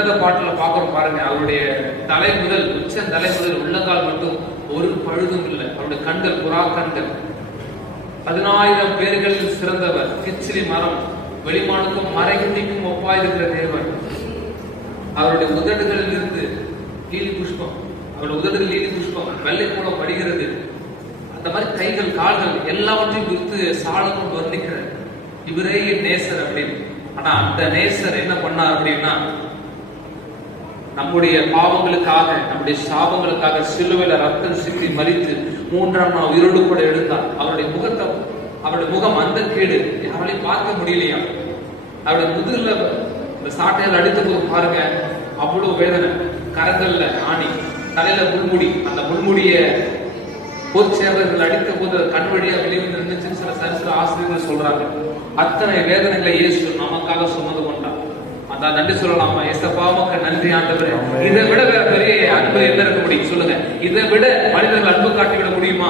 உன்னத பாட்டுல பாக்குறோம் பாருங்க, அவருடைய தலை முதல் உச்ச தலை முதல் உள்ளங்கால் மட்டும் ஒரு பழுதும் இல்லை. அவருடைய கண்கள் புறா கண்கள். 10,000 பேர்களில் சிறந்தவர். கிச்சிலி மரம், வெளிமானுக்கும் மறைகுட்டிக்கும் ஒப்பாயிருக்கிற தேவன். அவருடைய உதடுகளில் இருந்து லீலி புஷ்பம், அவருடைய உதடுகள் லீலி புஷ்பம் வெள்ளை போல படுகிறது. அந்த மாதிரி கைகள் கால்கள் எல்லாவற்றையும் குறித்து சாலமோன் வர்ணிக்கிறார், இவரே என் நேசர் அப்படின்னு. ஆனா அந்த நேசர் என்ன பண்ணார் அப்படின்னா, நம்முடைய பாவங்களுக்காக, நம்முடைய சாபங்களுக்காக சிலுவையில ரத்தம் சிந்தி மரித்து 3ஆம் நாள் உயிரோடு கூட எழுந்தார். அவருடைய முகத்தை, அவருடைய முகம் அந்த கேடு யாராலையும் பார்க்க முடியலையா. அவருடைய முதுகுல இந்த சாட்டையால் அடித்த போது பாருங்க, அவ்வளவு வேதனை. கரங்கள்ல ஆணி, தலையில முள்முடி, அந்த முள்முடிய பொற்சேவர்கள் அடித்த போது கண் வழியா வெளிவந்து இருந்துச்சுன்னு சில சரித்திர ஆசிரியர்கள் சொல்றாங்க. அத்தனை வேதனைகளை இயேசு நமக்காக சுமந்து கொண்டார். அதான் நன்றி சொல்லலாமா? ஏசப்பாவுக்கு நன்றி ஆண்டவரே. இதை விட வேற பெரிய அன்பு என்ன இருக்க முடியும் சொல்லுங்க? இதை விட மனிதர்கள் அன்பு காட்டிவிட முடியுமா?